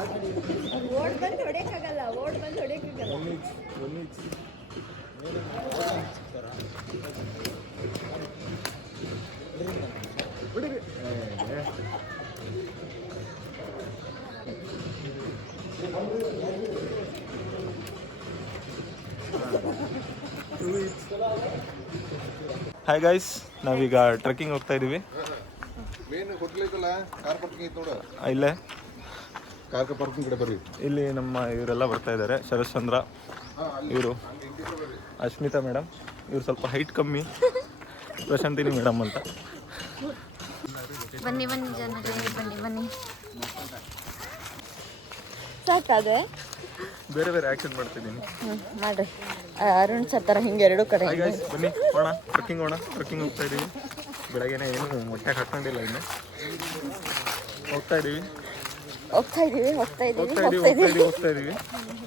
ಓಡ್ ಬಂದು ಹೊಡೆಯಕ್ಕಾಗಲ್ಲ, ಓಡ್ ಬಂದು ಹೊಡೆಯಕ್ಕಾಗಲ್ಲ. ಹಾಯ್ ಗೈಸ್, ನಾವೀಗ ಟ್ರೆಕ್ಕಿಂಗ್ ಹೋಗ್ತಾ ಇದೀವಿ. ಇಲ್ಲೇ ಇಲ್ಲಿ ನಮ್ಮ ಇವರೆಲ್ಲ ಬರ್ತಾ ಇದ್ದಾರೆ. ಶರಶ್ಚಂದ್ರ, ಇವರು ಅಶ್ಮಿತಾ ಮೇಡಮ್, ಇವ್ರು ಸ್ವಲ್ಪ ಹೈಟ್ ಕಮ್ಮಿ, ಪ್ರಶಾಂತಿನಿ ಮೇಡಮ್ ಅಂತ. ಬನ್ನಿ ಬನ್ನಿ ಜನರೇ, ಬನ್ನಿ ಬನ್ನಿ. ಸಾಕಾದೆ ಬೇರೆ ಬೇರೆ ಆಕ್ಷನ್ ಮಾಡ್ತಿದ್ದೀನಿ. ಮಾಡ್ರಿ. ಅರುಣ್ ಸರ್ ಥರ ಹಿಂಗೆ ಎರಡು ಕಡೆ. ಬನ್ನಿ ಹೋಗೋಣ, ಟ್ರೆಕ್ಕಿಂಗ್ ಹೋಗ್ತಾ ಇದೀವಿ. ಬೆಳಗ್ಗೆನೇ ಏನು ಮೊಟ್ಟೆ ಹಾಕೊಂಡಿಲ್ಲ, ಇನ್ನು ಹೋಗ್ತಾ ಇದೀವಿ.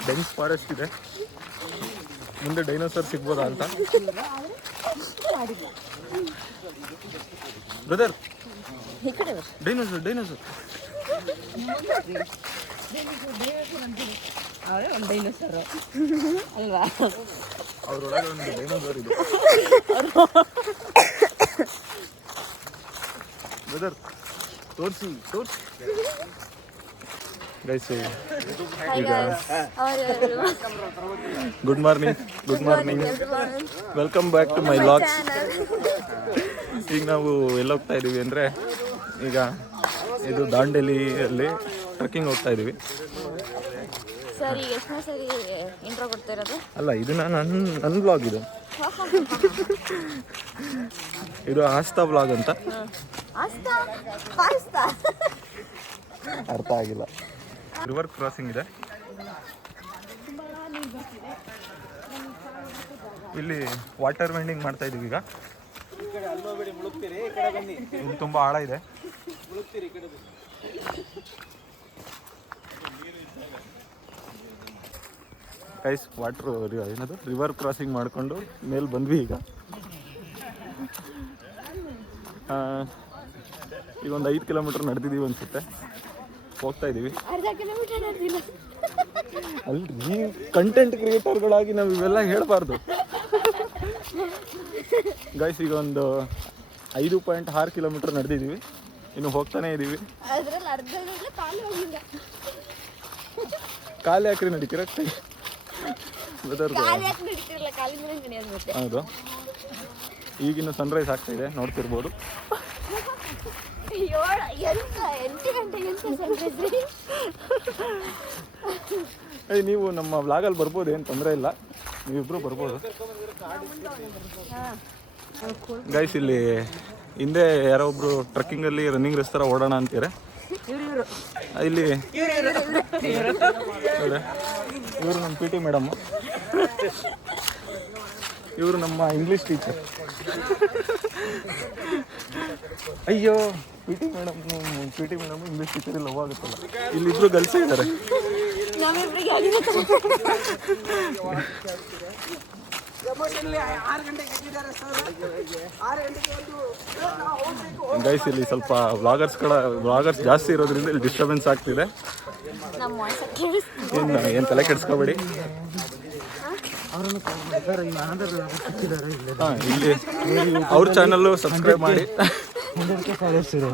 ಡೆನ್ಸ್ ಫಾರೆಸ್ಟ್ ಇದೆ, ಮುಂದೆ ಡೈನೋಸರ್ ಸಿಗ್ಬೋದಾ ಅಂತ. ಬ್ರದರ್, ಡೈನೋಸರ್ ಅವರೇ ಒಂದು ಡೈನೋಸರ್ ಅಲ್ವಾ? ಅವ್ರೊಳಗೆ ಒಂದು ಡೈನೋಸರ್ ಇದೆ. ಬ್ರದರ್ ತೋರಿಸಿ ಗೈಸ್. ಈಗ good morning, welcome back to my vlogs. ಈಗ ನಾವು ಎಲ್ಲ ಹೋಗ್ತಾ ಇದ್ದೀವಿ ಅಂದರೆ, ಈಗ ಇದು ದಾಂಡೇಲಿಯಲ್ಲಿ ಟ್ರೆಕ್ಕಿಂಗ್ ಹೋಗ್ತಾ ಇದ್ದೀವಿ. ಸರಿ, ಎಷ್ಟನೇ ಸರಿ ಇಂಟ್ರೋ ಕೊಡ್ತಾ ಇರೋದು? ಅಲ್ಲ, ಇದು ನನ್ನ ವ್ಲಾಗ್. ಇದು ಆಸ್ತಾ ವ್ಲಾಗ್ ಅಂತ. ಅರ್ಥ ಆಗಿಲ್ಲ. ರಿವರ್ ಕ್ರಾಸಿಂಗ್ ಇದೆ ಇಲ್ಲಿ. ವಾಟರ್ ವೆಂಡಿಂಗ್ ಮಾಡ್ತಾ ಇದೀವಿ ಈಗ. ಇದು ತುಂಬಾ ಆಳ ಇದೆ. ಗೈಸ್, ಏನದು ರಿವರ್ ಕ್ರಾಸಿಂಗ್ ಮಾಡಿಕೊಂಡು ಮೇಲೆ ಬಂದ್ವಿ. ಈಗ ಒಂದು 5 ಕಿಲೋಮೀಟರ್ ನಡೆದಿದ್ದೀವಿ ಅನ್ಸುತ್ತೆ. ಹೋಗ್ತಾ ಇದ್ದೀವಿ. ಅಲ್ರಿ, ಕಂಟೆಂಟ್ ಕ್ರಿಯೇಟರ್ಗಳಾಗಿ ನಾವು ಇವೆಲ್ಲ ಹೇಳಬಾರ್ದು ಗೈಸ್. ಈಗ ಒಂದು 5.6 ಕಿಲೋಮೀಟರ್ ನಡೆದಿದ್ದೀವಿ, ಇನ್ನು ಹೋಗ್ತಾನೆ ಇದ್ದೀವಿ. ಕಾಲು ಯಾಕ್ರಿ ನಡೀತೀರ? ಹೌದು, ಈಗಿನ ಸನ್ರೈಸ್ ಆಗ್ತಾ ಇದೆ, ನೋಡ್ತಿರ್ಬೋದು. ನೀವು ನಮ್ಮ ವ್ಲಾಗಲ್ಲಿ ಬರ್ಬೋದು, ಏನು ತೊಂದರೆ ಇಲ್ಲ, ನೀವಿಬ್ರು ಬರ್ಬೋದು. ಗೈಸ್, ಇಲ್ಲಿ ಹಿಂದೆ ಯಾರೋ ಒಬ್ರು ಟ್ರೆಕ್ಕಿಂಗಲ್ಲಿ ರನ್ನಿಂಗ್ ರೇಸ್ ಥರ ಓಡೋಣ ಅಂತೀರ. ಇಲ್ಲಿ ಇವರು ನಮ್ಮ PT ಮೇಡಮ್ಮು, ಇವರು ನಮ್ಮ ಇಂಗ್ಲೀಷ್ ಟೀಚರ್. ಅಯ್ಯೋ, PT madam English teacher love ಆಗುತ್ತಲ್ಲ. ಇಲ್ಲಿಬ್ರು ಗರ್ಲ್ಸೇ ಇದ್ದಾರೆ. ಗೈಸ್, ಇಲ್ಲಿ ಸ್ವಲ್ಪ ವ್ಲಾಗರ್ಸ್ ಜಾಸ್ತಿ ಇರೋದ್ರಿಂದ ಇಲ್ಲಿ ಡಿಸ್ಟರ್ಬೆನ್ಸ್ ಆಗ್ತಿದೆ. ಏನು ತಲೆ ಕೆಡಿಸ್ಕೋಬೇಡಿ. ಇಲ್ಲಿ ಅವ್ರ ಚಾನಲ್ಲು ಸಬ್ಸ್ಕ್ರೈಬ್ ಮಾಡಿ.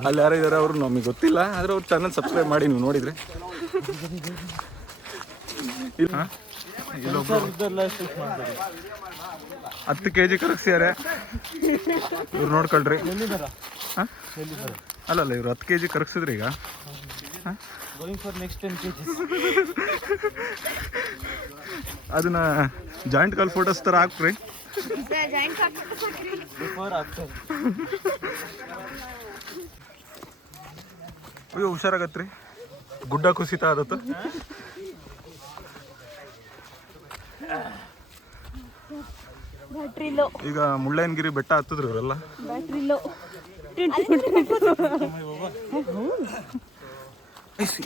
ಅಲ್ಲಿ ಯಾರು ಇದ್ದಾರೆ ಅವರು ನಮಗೆ ಗೊತ್ತಿಲ್ಲ, ಆದರೆ ಅವ್ರ ಚಾನಲ್ ಸಬ್ಸ್ಕ್ರೈಬ್ ಮಾಡಿ, ನೀವು ನೋಡಿದರೆ. ಇಲ್ಲೊಬ್ಬರು 10 kg ಕರಗಿಸ್ಯಾರೆ, ಇವ್ರು ನೋಡ್ಕೊಳ್ರಿ. ಅಲ್ಲಲ್ಲ, ಇವ್ರು 10 kg ಕರಗಿಸಿದ್ರಿ. ಈಗ ಅದನ್ನ ಜಾಯಿಂಟ್ ಕಾಲ್ ಫೋಟೋಸ್ ಥರ ಹಾಕ್ರಿ. ಅಯ್ಯೋ, ಹುಷಾರಾಗತ್ರಿ, ಗುಡ್ಡ ಕುಸಿತ ಆದತ್ತು. ಈಗ ಮುಳ್ಳಯ್ಯನಗಿರಿ ಬೆಟ್ಟ ಹತ್ತಿದ್ರು ಇವರೆಲ್ಲ.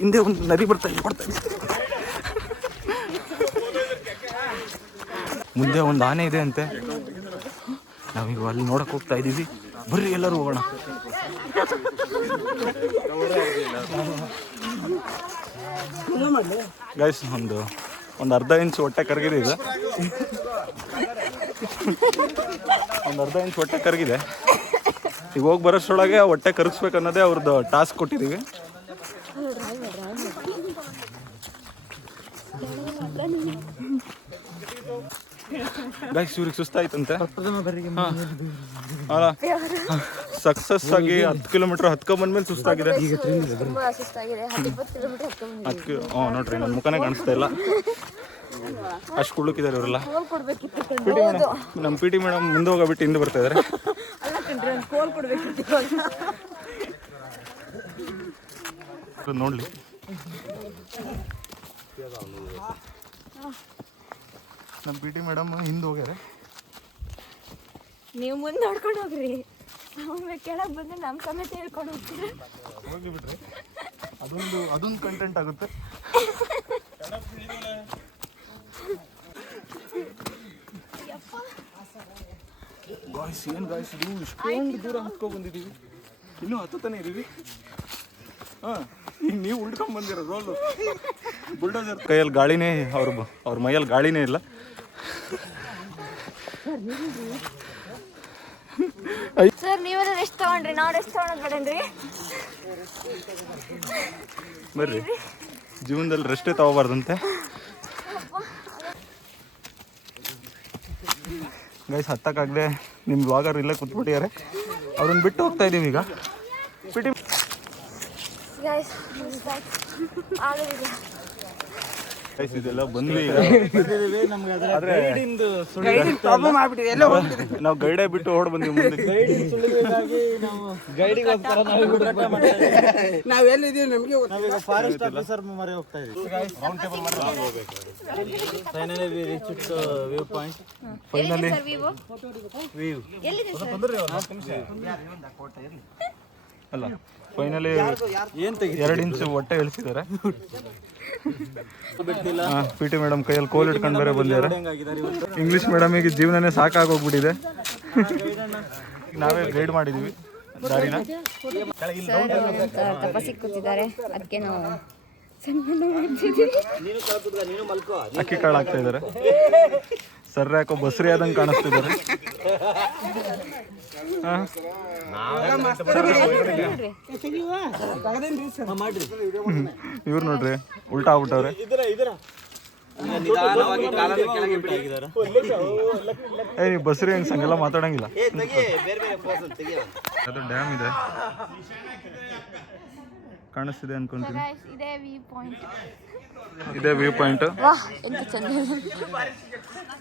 ಹಿಂದೆ ಒಂದು ನದಿ ಬರ್ತಾ ಇದೆ. ಮುಂದೆ ಒಂದು ಆನೆ ಇದೆ ಅಂತೆ. ನಾವೀಗ ಅಲ್ಲಿ ನೋಡಕ್ ಹೋಗ್ತಾ ಇದ್ದೀವಿ. ಬರ್ರಿ ಎಲ್ಲರೂ ಹೋಗೋಣ. ಗೈಸ್ ಒಂದು ಅರ್ಧ ಇಂಚ್ ಹೊಟ್ಟೆ ಕರಗಿದೆ ಇದು. ಒಂದು ಅರ್ಧ ಇಂಚ್ ಹೊಟ್ಟೆ ಕರಗಿದೆ. ಈಗ ಹೋಗಿ ಬರೋಷ್ಟರೊಳಗೆ ಹೊಟ್ಟೆ ಕರಗಿಸ್ಬೇಕು ಅನ್ನೋದೇ ಅವ್ರದ್ದು ಟಾಸ್ಕ್ ಕೊಟ್ಟಿದ್ದೀವಿ. ಗೈಸ್ ಇವ್ರಿಗೆ ಸುಸ್ತಾಯ್ತಂತೆ. ಸಕ್ಸಸ್ ಆಗಿ 10 ಕಿಲೋಮೀಟರ್ ಹತ್ಕೊಂಡ್ಬಂದ್ಮೇಲೆ ಸುಸ್ತಾಗಿದೆ. ನೋಡ್ರಿ ನನ್ನ ಮುಖನೇ ಕಾಣಿಸ್ತಾ ಇಲ್ಲ, ಅಷ್ಟು ಕುಳ್ಳುಕಿದ್ದಾರೆ ಇವರೆಲ್ಲ. ನಮ್ಮ ಪಿ ಟಿ ಮೇಡಮ್ ಮುಂದೆ ಹೋಗ್ಬಿಟ್ಟು ಹಿಂದೆ ಬರ್ತಾ ಇದಾರೆ. ನೋಡ್ಲಿ ನಮ್ಮ ಪಿ ಟಿ ಮೇಡಮ್ ಹಿಂದೆ ಹೋಗ್ಯಾರ. ನೀವು ಮುಂದೆ ನೋಡ್ಕೊಂಡು ಹೋಗ್ರಿ, ಆಮೇಲೆ ಕೆಳಗೆ ಬಂದು ನಮ್ಮ ಸಮೇತ ಹೇಳ್ಕೊಂಡು ಹೋಗ್ತೀರ. ಹೋಗಿ ಬಿಡ್ರಿ, ಅದೊಂದು ಕಂಟೆಂಟ್ ಆಗುತ್ತೆ. ಗಾಯ್ಸ್ ಏನು ಗಾಯ್ಸ್ ಇದು ಇಷ್ಟೊಂದು ದೂರ ಹತ್ಕೊ ಬಂದಿದ್ದೀವಿ, ಇನ್ನೂ ಹತ್ತತಾನೆ ಇದ್ದೀವಿ. ಈಗ ನೀವು ಉಳ್ಕೊಂಡ್ ಬಂದಿರೋ ರೋಲು ಬುಲ್ಡೋಸರ್ ಕೈಯಲ್ಲಿ ಗಾಳಿನೇ, ಅವ್ರ ಮೈಯಲ್ಲಿ ಗಾಳಿನೇ ಇಲ್ಲ. ಸರ್ ನೀವೆಲ್ಲ ರೆಸ್ಟ್ ತಗೊಂಡ್ರಿ, ನಾವು ರೆಸ್ಟ್ ತಗೊಳೋದು ಬೇಡನ್ರಿ. ಬರ್ರಿ, ಜೀವನದಲ್ಲಿ ರೆಸ್ಟೇ ತಗೋಬಾರ್ದಂತೆ. ಗೈಸ್ ಹತ್ತಕ್ಕಾಗದೆ ನಿಮ್ಮ ಬ್ಲಾಗರ್ ಇಲ್ಲೇ ಕೂತ್ಬಿಟ್ಟಿದ್ದಾರೆ, ಅವ್ರನ್ನ ಬಿಟ್ಟು ಹೋಗ್ತಾ ಇದ್ದೀವಿ ಈಗ. ಪಿಟಿ ಗೈಸ್ ಇದೆಲ್ಲ ಬಂದ್ವಿ ಈಗ. ನಾವು ಗೈಡೇ ಬಿಟ್ಟು ಓಡ್ ಬಂದ್ವಿ ಮುಂದೆ. ನಾವೆಲ್ಲಿದ್ದೀವಿ ನಮಗೆ ಫಾರೆಸ್ಟ್ ಆಫೀಸರ್ ಮರೆ ಹೋಗ್ತಾ ಇದ್ದೀವಿ. Finally we reached view point. Finally view ಅಲ್ಲ ಫೈನಲಿ 2 ಇಂಚ್ ಹೊಟ್ಟೆ ಇಳಿಸಿದ್ದಾರೆ. ಪಿ ಟಿ ಮೇಡಮ್ ಕೈಯಲ್ಲಿ ಕೋಲ್ ಇಟ್ಕೊಂಡು ಬೇರೆ ಬಂದಿದ್ದಾರೆ. ಇಂಗ್ಲಿಷ್ ಮೇಡಮಿಗೆ ಜೀವನನೇ ಸಾಕಾಗೋಗ್ಬಿಟ್ಟಿದೆ. ನಾವೇ ಗೈಡ್ ಮಾಡಿದೀವಿ ದಾರಿನ. ತಪಸ್ಸಿಗೆ ಕೂತಿದ್ದಾರೆ, ಅದಕ್ಕೆ ನಾವು ಅಕ್ಕಿ ಕಾಳು ಹಾಕ್ತಾ ಇದ್ದಾರೆ. ಸರ್ರೆ ಯಾಕೋ ಬಸ್ರಿ ಆದಂಗೆ ಕಾಣಿಸ್ತಿದ್ದಾರೆ. ಇವ್ರು ನೋಡ್ರಿ ಉಲ್ಟಾ ಆಗ್ಬಿಟ್ಟವ್ರೆ. ಏ ಬಸ್ರಿ ಹೆಂಗ್ ಸಂಗೆಲ್ಲ ಮಾತಾಡಂಗಿಲ್ಲ. ಅದು ಡ್ಯಾಮ್ ಇದೆ ಕಾಣಿಸ್ತಿದೆ ಅನ್ಕೊಂತೀನಿ. ಇದೇ ವ್ಯೂ ಪಾಯಿಂಟ್.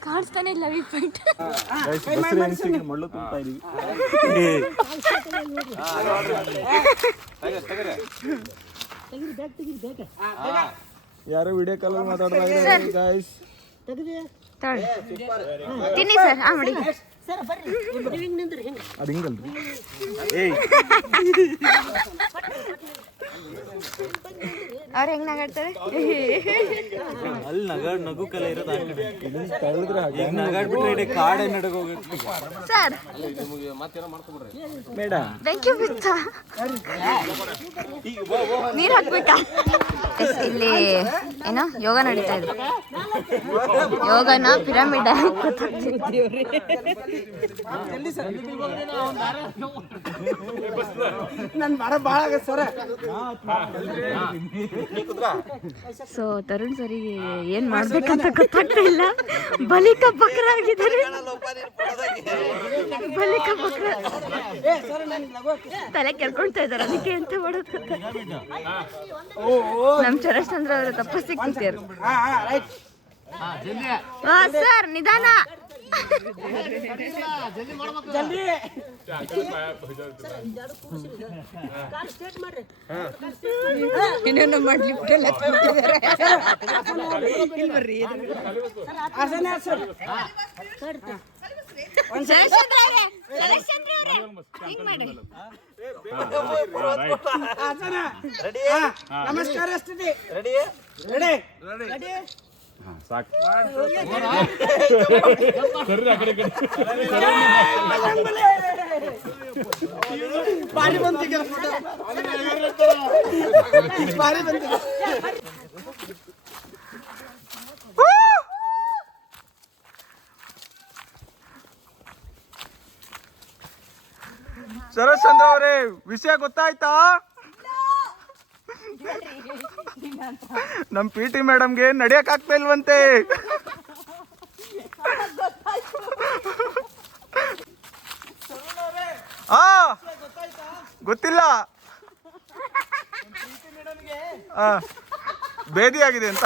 ಕಾಣಿಸ್ತಾನೆ ಇಲ್ಲ ವ್ಯೂ ಪಾಯಿಂಟ್. ಮಳ್ಳು ತುಂಬ್ತಾ ಇದೀವಿ. ಯಾರು ವಿಡಿಯೋ ಕಾಲ್ ಮಾತಾಡ್ತಾ ಇದ್ದಾರೆ ಗಾಯ್ಸ್. ತಿನ್ನಿ ಸರ್, ಮಾಡಿ ಅದು ಹಿಂಗಲ್ರಿ. ಅವ್ರು ಹೆಂಗ್ ನಗಾಡ್ತಾರೆ. ಅಲ್ಲಿ ನಗು ಕಲೆ ಇರೋದು ಆ ಕಡೆ. ಈಗ ನಗಾಡ್ಬಿಟ್ರೆ ಕಾಡೆ ನಡಗ ಹೋಗುತ್ತೆ ಸರ್. ಮೇಡಮ್ ಬೆಂಕಿ ಬಿತ್ತ ನೀರು ಹಾಕ್ಬೇಕಾ? ಇಲ್ಲಿ ಏನೋ ಯೋಗ ನಡೀತಾ ಇದೆ. ಯೋಗನ ಪಿರಮಿಡ್ ಸೊ ತರುಣ್ ಸರಿಗೆ ಏನ್ ಮಾಡ್ಬೇಕಂತ ಗೊತ್ತಾಗ್ತಾ ಇಲ್ಲ. ಬಲಿಕ ಬಕ್ರ ಆಗಿದ್ದಾರೆ. ಬಲಿಕ ಬಕ್ರ ತಲೆ ಕೆರ್ಕೊಳ್ತಾ ಇದಾರೆ, ಅದಕ್ಕೆ ಎಂತ ಮಾಡೋದು. ನಮ್ ಚರಶ್ಚಂದ್ರ ಅವರ ತಪಸ್ಸಿಗೆ ಕೂತಿರು. ಸರ್ ನಿಧಾನ. ಇನ್ನೇನು ಮಾಡ್ಲಿ ನಮಸ್ಕಾರ. ರೆಡಿ ರೆಡಿ ಸಾಕು. ಸರಶ್ಚಂದ್ರ ಅವರೇ, ವಿಷಯ ಗೊತ್ತಾಯ್ತಾ? ನಮ್ PT ಮೇಡಮ್ಗೆ ನಡಿಯಕ್ ಆಗ್ತಾ ಇಲ್ವಂತೆ. ಗೊತ್ತಿಲ್ಲ. ಬೇದಿ ಆಗಿದೆ ಅಂತ.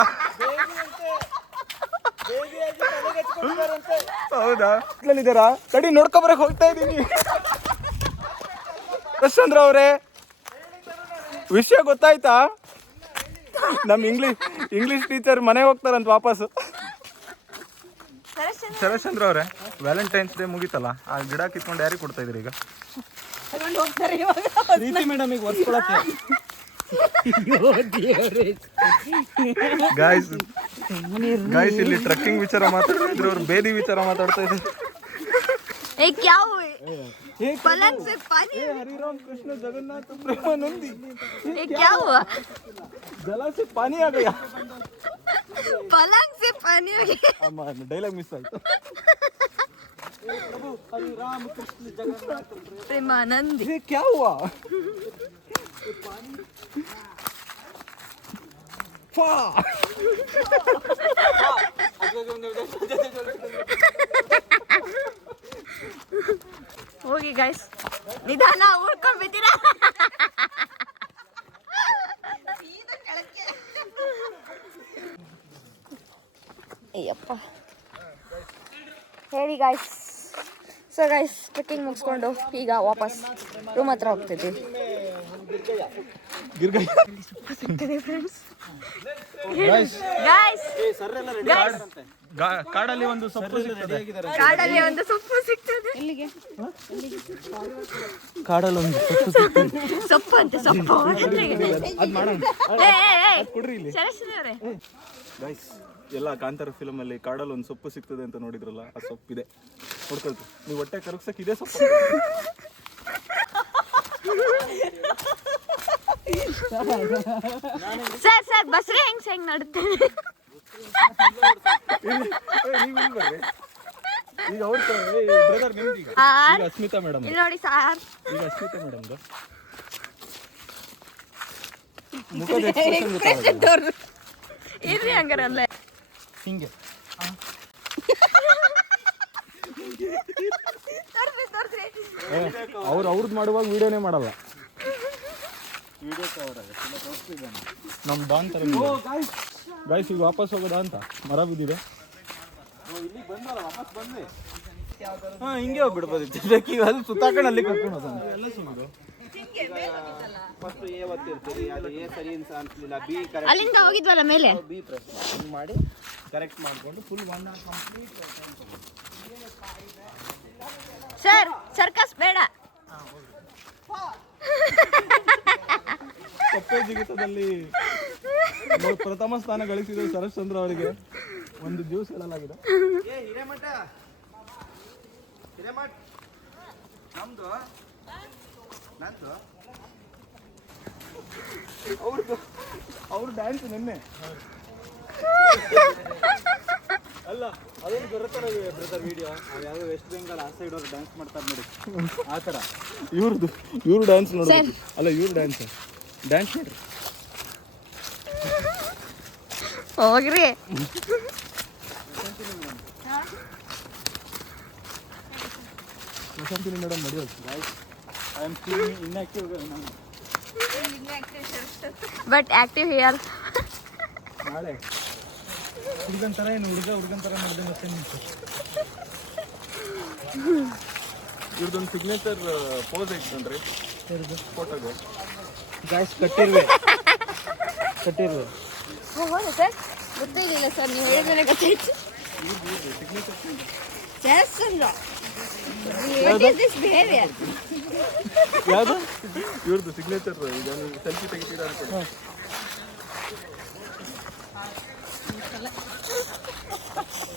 ಹೌದಾ? ಇದ್ದಾರಾ? ತಡಿ ನೋಡ್ಕೊಬರಕ್ ಹೋಗ್ತಾ ಇದ್ದೀನಿ. ಸರಶ್ಚಂದ್ರ ಅವರೇ, ವಿಷಯ ಗೊತ್ತಾಯ್ತಾ? ನಮ್ ಇಂಗ್ಲಿಷ್ ಟೀಚರ್ ಮನೆ ಹೋಗ್ತಾರಂತ ವಾಪಸ್. ಸರಶ್ಚಂದ್ರ ಅವರೇ, ವ್ಯಾಲೆಂಟೈನ್ಸ್ ಡೇ ಮುಗೀತಲ್ಲ, ಆ ಗಿಡ ಕಿತ್ಕೊಂಡು ಯಾರಿಗೆ ಕೊಡ್ತಾ ಇದ್ರಿ ಈಗ? ಪ್ರೀತಿ ಮೇಡಮಿಗೆ ಒರ್ಸ್ಕೊಳಕ್ಕೆ. ಗಾಯ್ಸ್ ಇಲ್ಲಿ ಟ್ರಕ್ಕಿಂಗ್ ವಿಚಾರ ಮಾತಾಡ್ತಿದ್ರು, ಅವ್ರು ಬೇದಿ ವಿಚಾರ ಮಾತಾಡ್ತಾ ಇದ್ರು. पलंग से पानी हरिराम कृष्ण जगन्नाथ प्रेमानंदी, ये क्या हुआ? जला से पानी आ गया. पलंग से पानी आ गया. डायलॉग मिस आयತು. प्रभु हरिराम कृष्ण जगन्नाथ प्रेमानंदी. ये क्या हुआ? ಹೋಗಿ ಗೈಸ್, ನಿಧಾನ ಉಳ್ಕೊಂಡ್ ಬಿದ್ದೀರಾ? ಅಯ್ಯಪ್ಪ. ಹೇಳಿ ಗೈಸ್. ಸೊ ಗೈಸ್, ಟ್ರೆಕ್ಕಿಂಗ್ ಮುಗಿಸ್ಕೊಂಡು ಈಗ ವಾಪಸ್ ರೂಮ್ ಹತ್ರ ಹೋಗ್ತಿದ್ವಿ. ಫ್ರೆಂಡ್ಸ್, ಕಾಡಲ್ಲಿ ಒಂದು ಸೊಪ್ಪು ಸಿಗ್ತದೆ. ಕಾಡಲ್ಲಿ ಒಂದು ಸೊಪ್ಪು ಸಿಗ್ತದೆ. ಕಾಡಲ್ಲಿ ಒಂದು ಸೊಪ್ಪು ಅಂತೆ, ಸೊಪ್ಪು. ಗೈಸ್, ಎಲ್ಲ ಕಾಂತಾರ ಫಿಲಮ್ ಅಲ್ಲಿ ಕಾಡಲ್ಲಿ ಒಂದು ಸೊಪ್ಪು ಸಿಗ್ತದೆ ಅಂತ ನೋಡಿದ್ರಲ್ಲ, ಆ ಸೊಪ್ಪಿದೆ. ನೋಡ್ಕೊಳ್ತು, ನೀವು ಹೊಟ್ಟೆ ಕರಗ್ಸಕ್ ಇದೇ ಸೊಪ್ಪು. ಸರ್ ಬಸ್ರಿ ಹೆಂಗ್ ನಡುತ್ತೆ? ಈಗ ಅವ್ರ ಬ್ರದರ್ ನಿಮ್ದು ಈಗ ಅಸ್ಮಿತಾ ಮೇಡಮ್. ಇಲ್ಲಿ ನೋಡಿ ಸರ್, ಈಗ ಅಸ್ಮಿತಾ ಮೇಡಮ್ ಮುಖದ ಎಕ್ಸ್ಪ್ರೆಷನ್ ಇರ್ರಿ ಹಂಗಾರಲ್ಲ ಹಿಂಗೆ. ಅವ್ರದ್ದು ಮಾಡುವಾಗ ವಿಡಿಯೋನೇ ಮಾಡಲ್ಲ. ನಮ್ ಡಾನ್ ತರ ಗೈಸ್, ಈಗ ವಾಪಸ್ ಹೋಗೋದಾ ಅಂತ ಮರ ಬಿದ್ದಿದೆ. ಇಲ್ಲಿ ಬಂದಲ್ಲ, ವಾಪಸ್ ಬಂದ್ವಿ. ಹಿಂಗೆ ಹೋಗ್ಬಿಡ್ಬೋದಿತ್ತು. ಈಗ ಅದು ಸುತ್ತಾಕೊಂಡು ಅಲ್ಲಿ ಕರ್ಕೊಂಡು ಹೋದ. ಎಲ್ಲ ಸುಮ್ಮನೆ ಫಸ್ಟ್ ಎ ಒತ್ತಿರ್ತೀರಿ, ಅಲ್ಲಿ ಎ ಸರಿ ಅನ್ಸಲಿಲ್ಲ, ಬಿ ಕರೆಕ್ಟ್, ಅಲ್ಲಿಂದ ಹೋಗಿದ್ವಲ್ಲ ಮೇಲೆ, ಬಿ ಪ್ರೆಸ್ ಮಾಡಿ ಕರೆಕ್ಟ್ ಮಾಡಿಕೊಂಡು full one complete. Sir circus ಬೇಡ. ಕಪ್ಪೆ ಜಿಗಿತದಲ್ಲಿ ಪ್ರಥಮ ಸ್ಥಾನ ಗಳಿಸಿದ ಸರಶ್ಚಂದ್ರ ಅವರಿಗೆ ಒಂದು ಜ್ಯೂಸ್ ಹೇಳಲಾಗಿದೆ. ಅವ್ರ ಡ್ಯಾನ್ಸ್ ನಿನ್ನೆ ಅಲ್ಲ, ಅದೊಂದು ಬರುತ್ತಾರೆ ಬ್ರದರ್ ವಿಡಿಯೋ, ಯಾವ್ದು ವೆಸ್ಟ್ ಬೆಂಗಾಲ್ ಆ ಸೈಡ್ ಅವ್ರು ಡ್ಯಾನ್ಸ್ ಮಾಡ್ತಾರೆ ನೋಡಿ, ಆ ಥರ ಇವ್ರ ಡ್ಯಾನ್ಸ್ ನೋಡ್ರಿ. ಅಲ್ಲ, ಇವ್ರ ಡ್ಯಾನ್ಸ್ ನೋಡ್ರಿ. ಹೋಗ್ರಿ. ಪ್ರಶಾಂತಿನಿ ಮೇಡಮ್ ನಡೆಯೋದು. I am inactive, but active here. ನಾಳೆ ಹುಡುಗನ್ ಥರ ಏನು ಹುಡುಗನ್ ಥರ ಮಾಡಿದೆ ಮತ್ತೆ ನಿಂತು. ಇವ್ರದ್ದೊಂದು ಸಿಗ್ನೇಚರ್ ಪೋಸ್ ಐತನ್ರಿ ಫೋಟೋಗೆ. ಗಾಯ್ಸ್ ಕಟ್ಟಿರುವೆ. ಹೌದಾ ಸರ್? ಗೊತ್ತಿರಲಿಲ್ಲ ಸರ್, ನೀವು ಹೇಳಿದ್ಮೇಲೆ ಗೊತ್ತಾಯ್ತು. ಯಾವುದು ಇವ್ರದ್ದು ಸಿಗ್ನೇಚರ್? ಈಗ ನೀವು ಸೆಲ್ಫಿ ತೆಗಿತೀರಾ ಅನ್ಕೊಳ್ಳಿ.